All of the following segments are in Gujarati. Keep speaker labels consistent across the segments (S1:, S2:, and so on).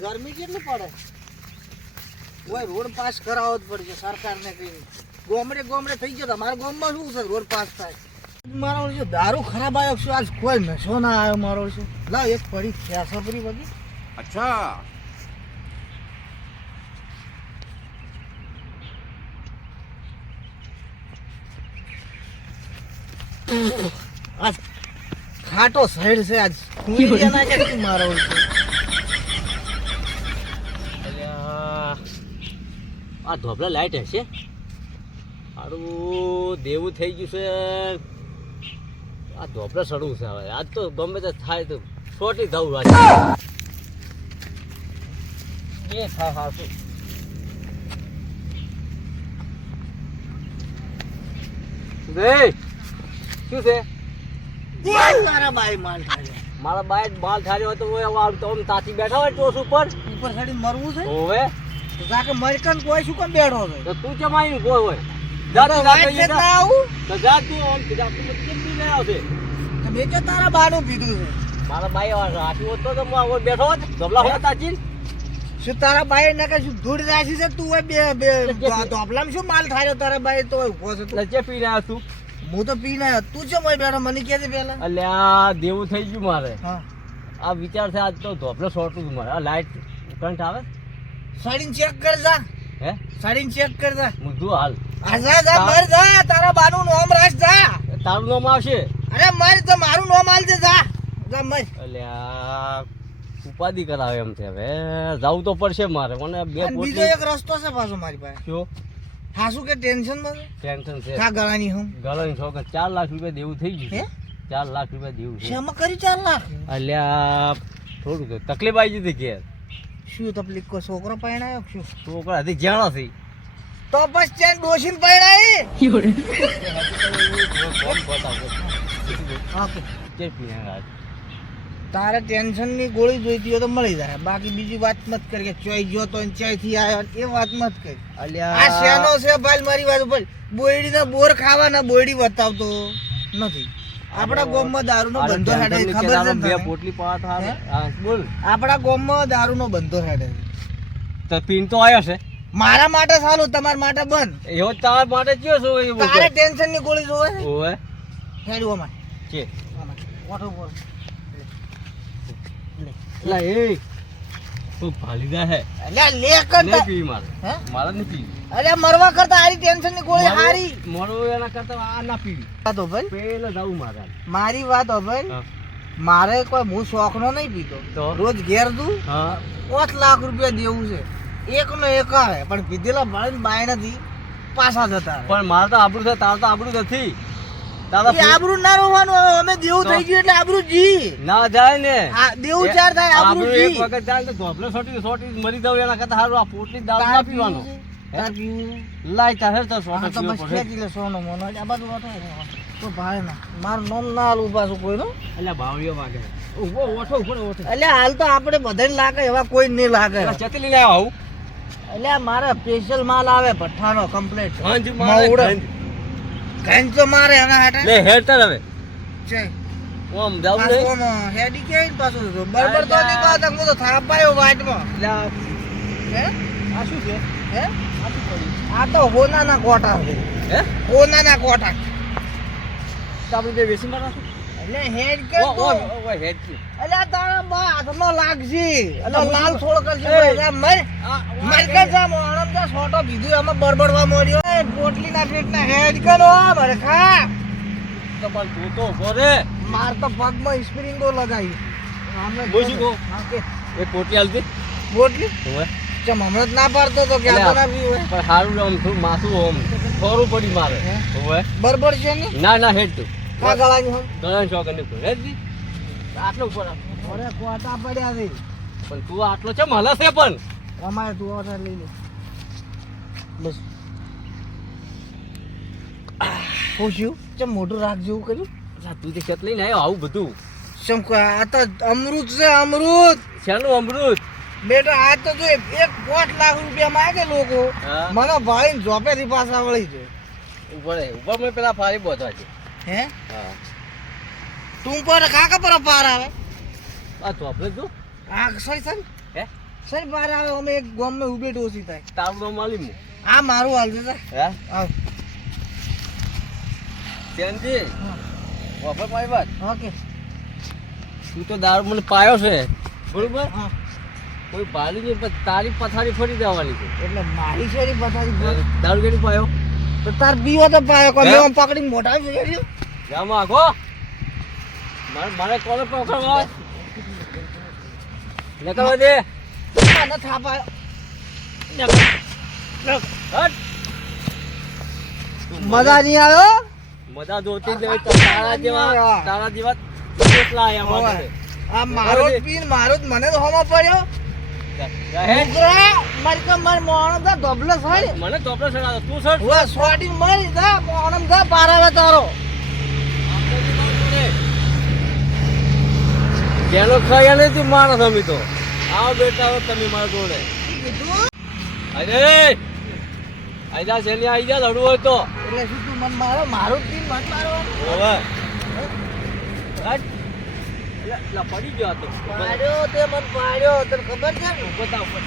S1: ગરમી કેટલી પડે? કોઈ રોડ પાસ કરાવવો જ પડશે, સરકારને કઈ ગોમડે ગોમડે થઈ ગયો મારા ગામમાં શું છે રોડ પાસ થાય? મારો દારૂ ખરાબ આવ્યો છે, આજ કોઈ નશો ના આવ્યો મારો છે. લા એક પડી છ્યાસપરી બધી
S2: અચ્છા.
S1: આજ ખાટો સાઈડ છે, આજ ખૂંડી ના કે મારો
S3: આ ધોબલા લાઈટ હશે? આડું દેવું થઈ ગયું છે. આ ધોબલા સડવું છે હવે. આજ તો ગમે તે થાય તો છોટી થવું આજે. એ થાય હાસું રે શું છે?
S1: તારા બાઈ માલ
S3: મારા બાઈક માલ થાર્યો હોય તો હું તો તાતી બેઠા હોય ટોસ ઉપર?
S1: ઉપર ચડી મરવું છે?
S3: હોવે.
S1: તો કાકે મરકન કોઈ શું કેમ બેઠો છે?
S3: તો તું કેમ આવીને કોઈ હોય? જા તું જા
S1: વાઈટ
S3: કઈ
S1: છે
S3: જા.
S1: ના આવું
S3: તો જા તું આમ જા તું કેમ બી લઈ આવશે
S1: તો મેં કે તારા બાનું પીધું છે.
S3: મારા બાઈ હાથી હોત તો હું આગળ બેઠો હોત. ધબલા હોત તાચી
S1: શું તારા બાઈ ને કે શું ધૂળ રાશી છે? તું બે બે ધોપલામાં શું માલ થાયો તારા બાઈ તો ઊભો છે તું.
S3: જે પીને આવ્યો તું.
S1: હું તો પી ના તું છે મોય બેઠો મને કે દે પેલા
S3: અલ્યા દેવું થઈ ગયું મારે. આ વિચાર છે આજ તો ધોપલો સોટું મારે. આ લાઈટ કરંટ આવે?
S1: સાડીને ચેક કર જા.
S3: હે?
S1: સાડીને ચેક કર જા.
S3: હું જો હાલ.
S1: આ જા મર જા. તારા બાનું નામ રાખ જા.
S3: તારું નામ આવશે?
S1: અરે મર તો મારું નામ આલ દે જા. જા મર.
S3: અલ્યા ઉપાધિ કરાવે એમ છે હવે. જવું તો પડશે મારે. મને બે
S1: બીજો એક રસ્તો છે પાછો મારી પાસે.
S3: શું?
S1: હા શું કે ટેન્શનમાં
S3: ટેન્શન છે.
S1: ખા ગળાની હું?
S3: ગળાની છોકર ચાર લાખ રૂપિયા દેવું થઈ
S1: હે?
S3: ગયું ચાર લાખ રૂપિયા દેવું છે.
S1: શેમાં કરી ચાર લાખ?
S3: અલ્યા થોડું તો તકલીફ આવી જતી કે.
S1: શું તકલીફ? કો છોકરો પરણાયો કે શું?
S3: છોકરા હતી જાણો થઈ
S1: તો બસ ત્યાં ડોશીને પરણાઈ હા કે
S3: કે પીને આજ.
S1: તારે ટેન્શનની ગોળી જોઈતી હોય તો મળી જાય. બાકી બીજી વાત મત કરી કે ચોઈ ગયો તો ચાયથી આવ્યો એ વાત મત કરી. આ શેનો છે ભાઈ મારી વાત ઉપર? બોયડી ના બોર ખાવાના બોયડી બતાવતો નથી. આપણા ગામમાં દારૂનો બંધો હેડે ખબર છે
S3: બે પોટલી થાય.
S1: હા,
S3: બોલ.
S1: આપણા ગામમાં દારૂનો બંધો હેડે
S3: તો પીન તો આવ્યો છે.
S1: મારા માટે સારું તમારા માટે બંધ.
S3: એવો જ માટે કયો છો એ
S1: તારે ટેન્શનની ગોળી જોવે?
S3: ઓવે
S1: હેડવું અમારે.
S3: કે?
S1: અમારે. બોલ.
S3: લા. એ. તું ભાલીદા હે.
S1: અલ્યા લે કર
S3: નહીં
S1: તા-
S3: પીવી મારે? મારે નહીં પીવી.
S1: અલ્યા મરવા કરતા આરી ટેન્શનની ગોળી હારી.
S3: મારું એના કરતા આ ના પીવી.
S1: વાત ભાઈ.
S3: પેલો જવું મારા
S1: મારી વાત ભાઈ. મારે કોઈ હું શોખનો નહીં પીતો. રોજ ઘેર દઉં. પાંચ લાખ રૂપિયા દેવું છે. એક નો એક આવે. પણ પીધેલા ભાઈ બાય નથી પાછા જતા
S3: પણ મારે તો આપણું છે તાર તો આપણું નથી.
S1: આબરૂ ના રોવાનું અમે દેવું થઈ ગયું એટલે આબરૂ જી.
S3: ના જાય ને.
S1: આ દેવું ચાર થાય આબરૂ
S3: એક વખત જાય તો સોટી સોટી મરી જાવ એના કરતા સારું આ પોટલી દારૂ
S1: તાર
S3: ના પીવાનો?
S1: તાર?
S3: લાય ચાહે તો
S1: બસ લે સોનો મોનો. આ બાજુ તો ભાઈ ના મારું નામ ના આલું પાછું કોઈનું.
S3: એટલે ભાવડીઓ વાગે. ઊભો ઓઠો ઊભો ઓઠો
S1: એટલે હાલ તો આપણે બધાને લાગે એવા કોઈ નહીં લાગે.
S3: આવું
S1: એટલે મારે સ્પેશિયલ માલ આવે ભઠ્ઠાનો કમ્પ્લીટ મવડો. તો મારે એના હાટે.
S3: લે હેડતા હવે
S1: છે.
S3: ઓમ જાવ
S1: આ ઓમ હેડી કે પાછું બરાબર તો ની વાત હું તો થાપાયો વાટમાં. હે?
S3: આ શું છે?
S1: હે?
S3: આ શું કર્યું?
S1: આ તો હોનાના કોટા છે.
S3: હે?
S1: હોનાના કોટા
S3: તો આપણે બે વેસી મારા
S1: એટલે હેડ કે તો.
S3: ઓ ઓ હેડ કે
S1: એટલે તારા બા હાથમાં લાગશે. એટલે લાલ થોડો કરશે મર. મર કે જા મોણમ જા છોટો બીજું એમાં બરબડવા મોર્યો એ પોટલી ના પેટ ના હેડ કરો મરે ખા.
S3: તો પણ તું તો ઊભો રે.
S1: માર તો પગમાં સ્પ્રિંગો લગાવી આમને? હા કે
S3: એ પોટલી આલતી
S1: પોટલી?
S3: હોય
S1: ચમ હમણાં જ ના પાડતો તો કે આ ના હોય.
S3: પણ સારું આમ થોડું માથું આમ થોડું પડી મારે.
S1: હે?
S3: બરબડ
S1: બરબર છે ને?
S3: ના ના હેડ તું.
S1: કા ગળાની હમ
S3: ગળાની શોખ તું હેડ દી આટલો ઉપર.
S1: અરે કોટા પડ્યા છે.
S3: પણ તું આટલો છે છે પણ.
S1: અમારે તું ઓર્ડર લઈ લે. બસ. પૂછ્યું ચમ મોઢું રાખ જેવું કર્યું?
S3: તું જે ખેત લઈને આવ્યો આવું બધું.
S1: શું આ તો અમૃત છે અમૃત.
S3: શેનું અમૃત?
S1: બેટા આ તો જો એક પોચ લાખ રૂપિયા માંગે લોકો. મને ભાઈ જોપેથી પાછા વળી છે.
S3: ઉપર ઉપર મેં પેલા ફારી બોધવા છે.
S1: હે?
S3: હા.
S1: તું પર કાકા પર પાર આવે.
S3: આ આપણે જો.
S1: આ સરી સર
S3: હે?
S1: સરી બહાર આવે અમે એક ગોમ મે ઉભે ડોસી થાય.
S3: તારું નામ માલી મુ
S1: આ મારું હાલ છે સર.
S3: હે?
S1: આવ.
S3: ત્યાંથી ઓફર પાઈ વાત.
S1: ઓકે.
S3: તું તો દારૂ મને પાયો છે. બરોબર?
S1: હા.
S3: કોઈ બાલી નહીં તારી પથારી ફરી દેવાની છે.
S1: એટલે મારી શેરી પથારી.
S3: દારૂ કેની પાયો?
S1: તો તાર પીવો તો પાયો
S3: હે?
S1: મેં પકડી મોઢા ફેર્યો.
S3: જામાં આખો. મારે મારે કોને પકડવા? નકર દે
S1: થાપાયો
S3: હટ.
S1: મજા નહીં આવ્યો?
S3: મજા જોતી જ તારા જેવા તારા જેવા કેટલા આયા. મારે
S1: આ મારો જ પીન મારો જ મને તો હોમાં પડ્યો. ધબલો
S3: મને ચોપડે ચડાવો. તું સર?
S1: હુઆ સ્વાટી મળી દા મોણમ પારાવે તારો.
S3: જેનો ખાયા નથી માણસ અમે તો. આવો બેટા હો તમે મારા જોડે. અરે આઈજા શેની આઈ જા લડવું હોય તો.
S1: એટલે શું તું મન મારો મારું જ મન મારવાનું
S3: હવે. હટ. લા- લા, પડી ગયો હતો તો.
S1: પાડ્યો તે મન પાડ્યો. તને ખબર છે ને?
S3: ઊભો થા, ઊભો.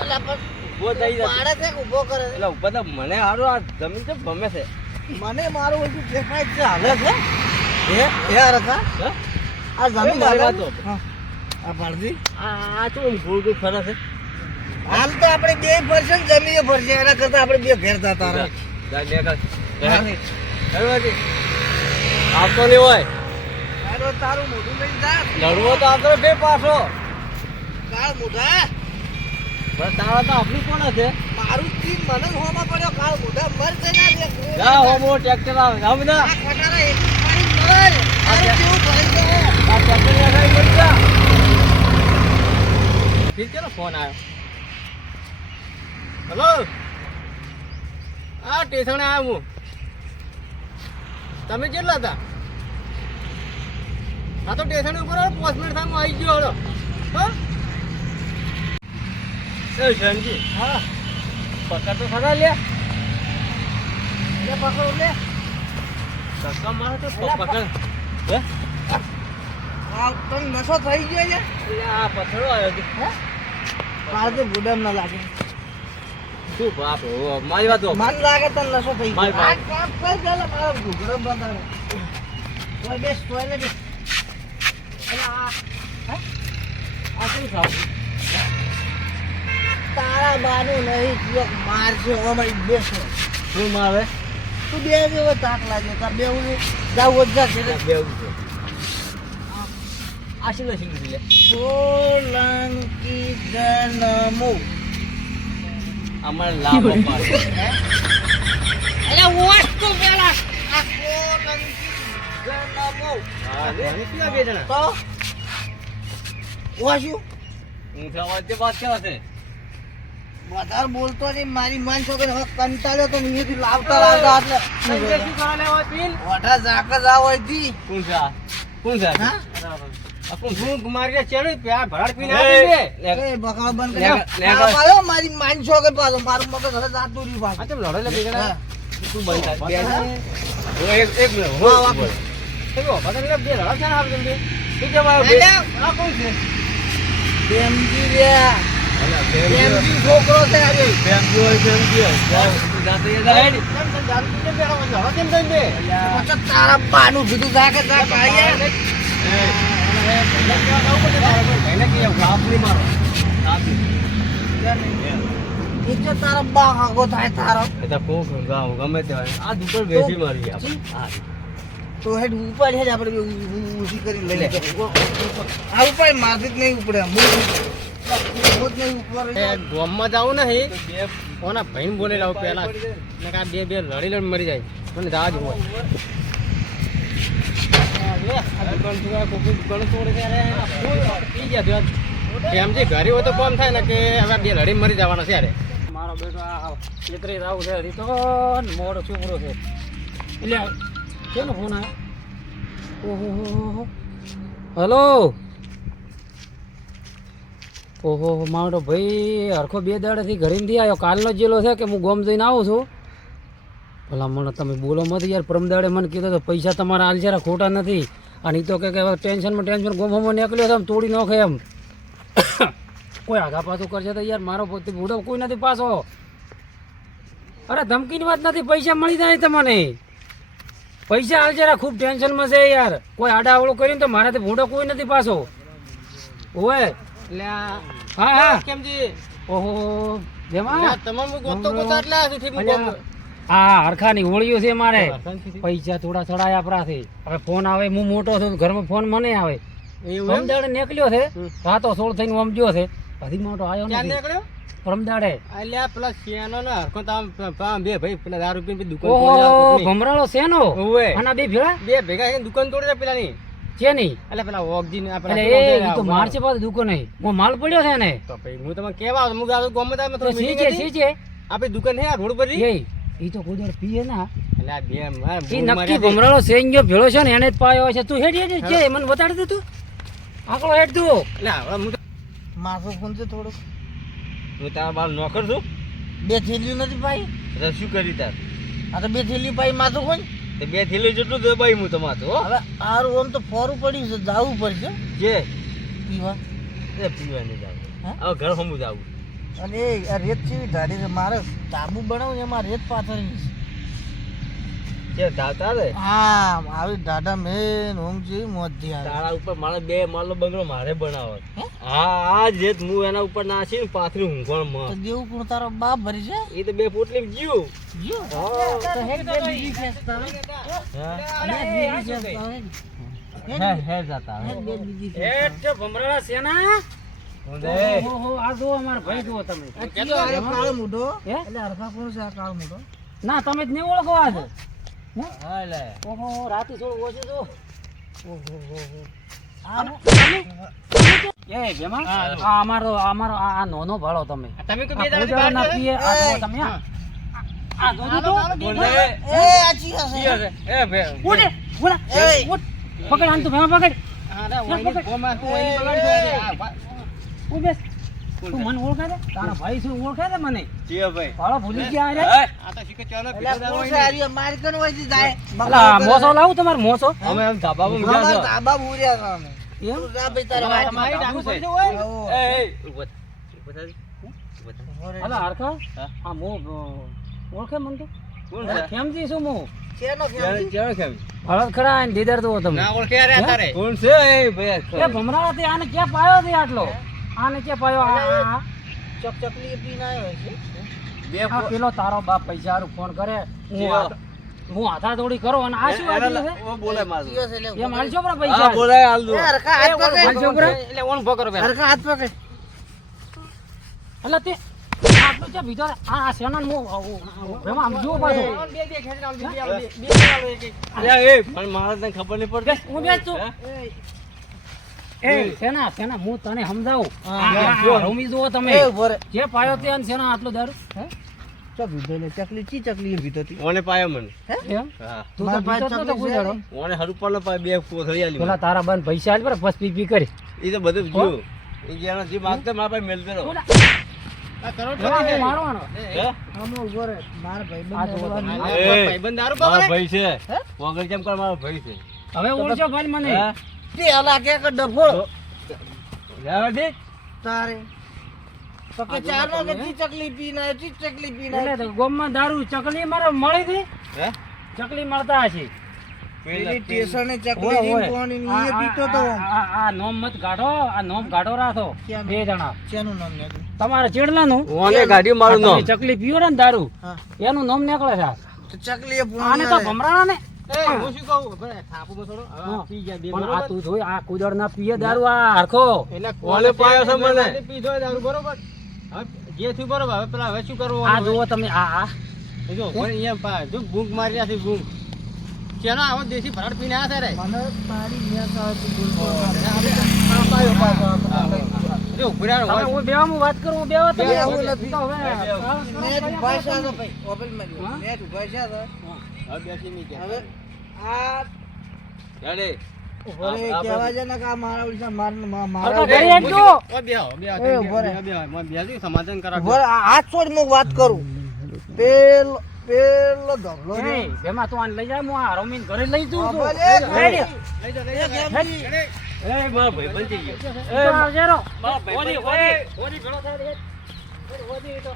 S1: અલા પણ
S3: ઊભો થઈ જાય
S1: પાડે છે ઊભો કરે છે?
S3: એટલે ઊભો થા. મને હારું આ જમીન છે ગમે છે.
S1: મને મારું બધું દેખાય છે હાલે છે? એ એ રખા આ જમીન હાલે તો. હા. આ પાડજી
S3: આ આ તો ભૂલ ગોળ ફરે છે?
S1: હાલ તો આપણે બે ફરશે ને જમીએ ફરશે? એના કરતા આપણે બે ઘેર જતા રહે.
S3: આવતો નહીં હોય.
S1: તારું મોઢું જા.
S3: લડવો તો આવતો બે પાછો.
S1: કાળ મોઢા.
S3: પણ તારા તો આપણી કોણ છે
S1: મારું તીન મને હોમાં પડ્યો. કાળ મોઢા મર જઈને બે
S3: જા હો ટ્રેક્ટર આવે. જા. બધા
S1: ખટારા એક પાણી મરે. તારું કેવું ભરાઈ જાય
S3: આ ટ્રેક્ટરની આગળ પડી જા. ઠીક છે ફોન આવ્યો. હેલો? આ સ્ટેશને આવ્યો હું. તમે કેટલા હતા? હા તો સ્ટેશન ઉપર પાંચ મિનિટ થાય આવી ગયો હળો. હા? એ
S1: હા.
S3: પકડ તો ખરા લે.
S1: પકડો લે.
S3: ધક્કા મારે તો પકડ. હે?
S1: તને નશો થઈ ગયો છે.
S3: આ પથ્થરો આવ્યો છે.
S1: હે? મારે તો ગુડમ ના લાગે.
S3: શું બાપ મારી વાત
S1: મન લાગે તને નશો થઈ ગયો. આ કામ મારો ઘૂઘડો બંધારો ઓય બેસ તોય ને બેસ અલા આ હે
S3: આ શું ખાવ
S1: તારા બાનું નહીં યોક માર છે અમારી બેસો.
S3: શું મારે
S1: તું બે જેવો તાક લાગે તાર બે હું જાવ જા છે
S3: બેવું છે. આ શું લે
S1: સોલંકી જનમો.
S3: અમારે લાભ અપાર
S1: અરે વસ્તુ પેલા. આ સોલંકી જનમો.
S3: હા ઘણી પીવા બે જણા?
S1: તો?
S3: ઊંઘા વાજે વાત કરે છે
S1: વધારે બોલતો નહીં મારી માન છોકરી હવે કંટાળ્યો તો અહીંયાથી લાવતા લાવતા એટલે વઢા ઝાક જ આવો અહીંથી.
S3: કોણ છે કોણ છે
S1: હા?
S3: કોણ? શું મારી ચેડે પ્યાર ભરાડ પીને આપી દે
S1: એ બકાવા બંધ કરી
S3: લે-
S1: પાડો, મારી માન છોકરી પાછો મારું મગજ હવે જાતું રહ્યું પાછું.
S3: આ ચમ લડો લે બે તું બંધ થાય બે
S1: હું
S3: એક એક મિનિટ
S1: હું વાપરો.
S3: બોલ. એ જો, બધા પેલા બે લડા છે ને આપણે બે. શું કહેવાય બે? આ કોણ છે?
S1: પ્રેમજી. પ્રેમજી છોકરો છે આજે.
S3: બેનજી હોય, જાય ને.
S1: દારૂ પીને બેઠો હોય? તારા
S3: તારા
S1: બા
S3: ગમે તે. આ દુકાન વેચી મારી આપણે.
S1: તો હેડ ઉપર હેડ આપણે ઊંચી કરી લઈ લે આ ઉપર મારથી જ નહીં ઉપડે
S2: ગોમમાં જાવું નહીં કોના ભાઈ બોલે લાવું પહેલા. ને કે આ બે બે લડી લડી મરી જાય. મને જવા. જ હોય છે છે છે ઘરે હોય તો કોમ થાય ને કે હવે બે લડી મરી જવાના છે અરે મારો બેટો આ રાવું છે હરી તો મોડો છોકરો છે. એટલે કેનો ફોન આવ્યો ઓહો હલો? ઓહો મારો ભાઈ, હરખો બે દાડેથી ઘરે નથી આવ્યો. કાલનો જેલો છે કે હું ગોમ જઈને આવું છું? ભલા મને તમે બોલો મત યાર. પરમ દાડે મને કીધું તો પૈસા તમારા હાલ જરા ખોટા નથી. અને એ તો કે ટેન્શનમાં ટેન્શન ગોમમાં નીકળ્યો છે, આમ તોડી નાખે એમ. કોઈ આગા પાછું કરશે તો યાર મારો પોતે બુડો કોઈ નથી પાછો. અરે ધમકીની વાત નથી, પૈસા મળી જાય તમને. પૈસા હાલ જરા ખૂબ ટેન્શનમાં છે યાર. કોઈ આડાવડો કર્યું ને તો મારાથી ભૂંડો કોઈ નથી પાછો.
S3: ઓએ
S2: હા હા.
S3: કેમ જી
S2: ઓહો જેમાં?
S3: તમામ ગોતો ગોતા એટલે આ મુકો હા
S2: હરખાની હોળીઓ છે મારે. પૈસા થોડા ચડાયા આપણાથી. હવે ફોન આવે હું મોટો છું ઘરમાં ફોન મને આવે? પરમદાડે નીકળ્યો છે. રાતો સોળ થઈને ગયો છે. હજી મોટો આવ્યો નથી. પરમદાડે
S3: અલ્યા પેલા શિયાનો ને હરખો તામ બે ભાઈ પેલા દારૂ પીને દુકાન
S2: ઓહો
S3: પેલી.
S2: ભમરાળો શેનો?
S3: ઓવે.
S2: અને બે ભેળા?
S3: બે ભેગા થઈને દુકાન તોડી દે પેલાની.
S2: છે નહીં
S3: એટલે પેલા ઓગજી ને આ પેલા
S2: એ તો
S3: આ
S2: મારશે પાછું દુકાન. નહીં હું માલ પડ્યો છે ને
S3: તો ભાઈ હું તમને કેવા આવ્યો? હું ગાતો ગમે ત્યાં મેં
S2: તો સી છે. સી છે?
S3: આપણી દુકાન હે આ રોડ પર
S2: એ ઈ તો કોઈ દાડો પીએ ના.
S3: એટલે આ બે માર
S2: ઈ નક્કી
S3: ભમરાળો
S2: ભમરાળો ગયો ભેળો છે ને એને જ પાયો છે તું હેડ હેડ છે મને બતાડી દે તું. આકડો હેડ તું.
S3: છે. એટલે હવે હું તો-
S1: ફોન છે થોડું
S3: હું તારા બાર નોકર છું?
S1: બે થેલીઓ નથી પાઈ?
S3: એટલે શું કરી તાર?
S1: આ તો બે થેલી પાઈ માથું કોણ
S3: તે બે થેલી જેટલું દબાઈ હું તમારે તો હો.
S1: હવે આરું આમ તો ફોરું પડ્યું છે જાવું પડશે.
S3: જે?
S1: પીવા.
S3: એ પીવા નહીં જાવ.
S1: હા?
S3: હવે ઘર હમું જાવું.
S1: અને એ રેત જેવી ઢાળી છે મારે તાબુ બનાવું એમાં રેત પાથરવી છે.
S3: કે દાતા રે
S1: હા આવી ઢાઢા મેન ઓમ જેવી આવે
S3: તારા ઉપર મારે બે માળનો બંગલો મારે બનાવો
S1: હા
S3: આ જ હું એના ઉપર નાસી ને પાથરી ઊંઘણ
S1: તો દેવું પણ તારો બાપ ભરી છે
S3: એ તો બે પોટલી જીવ
S1: જીઓ તો હેડ બે બીજી ખેંચ તારે. બે બીજી ખેંચ
S3: હે હે જાતા
S1: હેડ બે બીજી ખેંચ
S2: હેડ
S1: તારે.
S2: ભમરાળા સેના ઓહો આ જુઓ અમારા ભાઈ જુઓ તમે
S1: કાળો મોઢો? એટલે હરખા કોણ છે આ કાળો મોઢો?
S2: ના તમે જ નહીં ઓળખો આજ
S3: હા લે
S2: ઓહો રાતે થોડું ઓછું તો. અમારો અમારો આ આ નોનો ભાળો તમે.
S3: તમે કોઈ બે દાડાથી
S2: ના પીએ આ તમે આ આ તો?
S1: એ આ ચીયા છે.
S3: ચિયા છે. એ બે
S2: ઉઠ ઉઠ પકડ આમ તો ભેમાં પકડ.
S3: ગોમાં ભા-
S2: તું મને ઓળખે છે તારા ભાઈ શું ઓળખે છે મને
S3: ચિયા ભાઈ
S2: ભાળો ભૂલી ગયા રે
S3: આ તો શીખે ચાલો
S1: એટલે
S3: પીધો દારૂ
S1: કોણ
S3: હોય
S1: છે
S3: ને.
S1: હારી? મારી કન વયથી જાય.
S2: અલા મોસો લાવું તમારે મોસો
S3: અમે આમ ધાબામાં
S1: અમારા
S3: ઊંઘ્યા છો.
S1: ધાબા ભૂર્યા છે અમે.
S2: એમ
S1: તું જા તારા વાત.
S3: તમારે ધાબુ
S2: છે.
S3: પડશે હોય?
S1: આવો.
S3: એ, એ, ઊભો થા. ઊભો થા. ઊભો થા.
S1: હોરે.
S2: અલા હરખા આ મો ઓળખે મને તો
S3: કોણ છે?
S2: શું હું
S1: શેનો ખેલ
S3: ક્યારે-
S1: છે?
S2: હળદ ખરા ને દીદર તો તમે
S3: ના ઓળખે યાર તારે. કોણ છે એ ભાઈ?
S2: એ ભમરાળા આને ક્યાં પાયો છે આટલો આને કે ભાઈ આ- ચકલી
S1: ચકચકલી પીને આવ્યો છે.
S3: બે
S2: પેલો તારો બાપ પૈસા ફોન કરે હું
S3: આથા
S2: હાથ- હું કરો અને આ શું
S3: એના
S2: છે
S3: ઓ બોલે મારું.
S1: એ છે એટલે
S2: એ મારી
S3: હા,
S2: પૈસા
S3: બોલાય હાલ દો.
S1: હરખા હાથ પકડ.
S2: મારી છોકરા
S3: એટલે ઓણ ભો બે.
S1: હરખા હાથ પકડ.
S2: એટલે તે આટલું છે ભીતર આ આ સેનન મો એમાં આમ જો પાછો
S3: બે બે લાવો, બે બે બે બે આલો એક એક. અલ્યા, એ, પણ મારે તને ખબર નહીં પડતી.
S2: હું બેસ તું
S3: હે?
S2: એ સેના સેના હું તને સમજાવું. રમી જુઓ તમે. જે પાયો તે આટલો દારૂ.
S1: ચકલી ચી ચકલી
S3: ઓને પાયો મને.
S2: તું તો
S1: મારા
S2: કોઈ દાડો.
S3: ઓને બે કોથળી આલી
S2: પેલા તારા પૈસા આલ પર પી કરી.
S3: તો બધું જેનો જે માગતો મારા પાસે.
S1: મારા
S2: દારૂ
S3: મારો મારો
S2: હવે ઓળખ્યો ભાઈ મને.
S3: હે?
S1: તે લાગે કે કે ડફો
S3: લેવા દે.
S1: તારે. તો કે ચાલો કે ચી ચકલી પીને ચી ચકલી પીને.
S2: એટલે તો ગોમમાં દારૂ ચકલી મારે મળી હતી?
S3: હે?
S2: ચકલી મળતા હશે.
S1: પેલી સ્ટેશને
S2: ઓય,
S1: ચકલી. રીંગ કોણી ની એ પીતો તો.
S2: આ- આ- નોમ મત કાઢો આ નોમ કાઢો રાખો બે જણા.
S1: શેનું નામ ને
S2: તમારે ચેડલાનું?
S3: ઓને ગાડી મારું નામ.
S2: ચકલી પીયો ને દારૂ એનું નામ નીકળે છે આ.
S1: તો ચકલી એ
S2: આને તો ભમરાણા ને
S3: એ, હું શું કહું? ભલે, થાપુમાં થોડો. હવે
S2: હા.
S3: પી ગયા બે,
S2: પણ આ
S3: બરોબર?
S2: તું જોઈ આ કુદળ ના પીએ દારૂ આ હરખો
S3: એટલે કોને પાયો છે મને? પીધો હોય દારૂ, બરોબર? હવે જે બરોબર. હવે પેલા હવે શું કરવું?
S2: આ જુઓ તમે આ આ
S3: એ જો, પણ અહીંયા પા- મારી રહ્યા છે, બૂંક. શેનો આવો દેશી ભરાડ પીને આ છે રે?
S1: મને તારી ન્યાસ
S3: જો,
S2: ઊભી
S3: હોય.
S2: હું બેવા વાત કરું હું બેવા તમે
S1: બેહવું
S2: તો હવે
S1: નેટ ઊભા છે તો ભાઈ, ઓપનમાં જો. ઊભા છે તો.
S3: હવે બેસી નહીં ગયા.
S1: હવે આ છે ને કે મારા માર- મારા
S2: ઘરે. બેહો, બેહો, બેહો, સમાધાન
S1: છોડ હું વાત કરું. પેલો પેલો ધબલો
S2: એ,
S1: ને
S2: તું આને લઈ જા, હું આ હરોમીન ઘરે લઈ જઉં છું. લઈ જા. લઈ જા, લઈ
S1: એ.
S3: મારો ભાઈ બનતી ગયો
S2: એ, આવજે રો.
S3: મારો ભાઈ
S2: હોદી,
S3: બનતી
S2: હોદી, હોદી થાય રે. તો.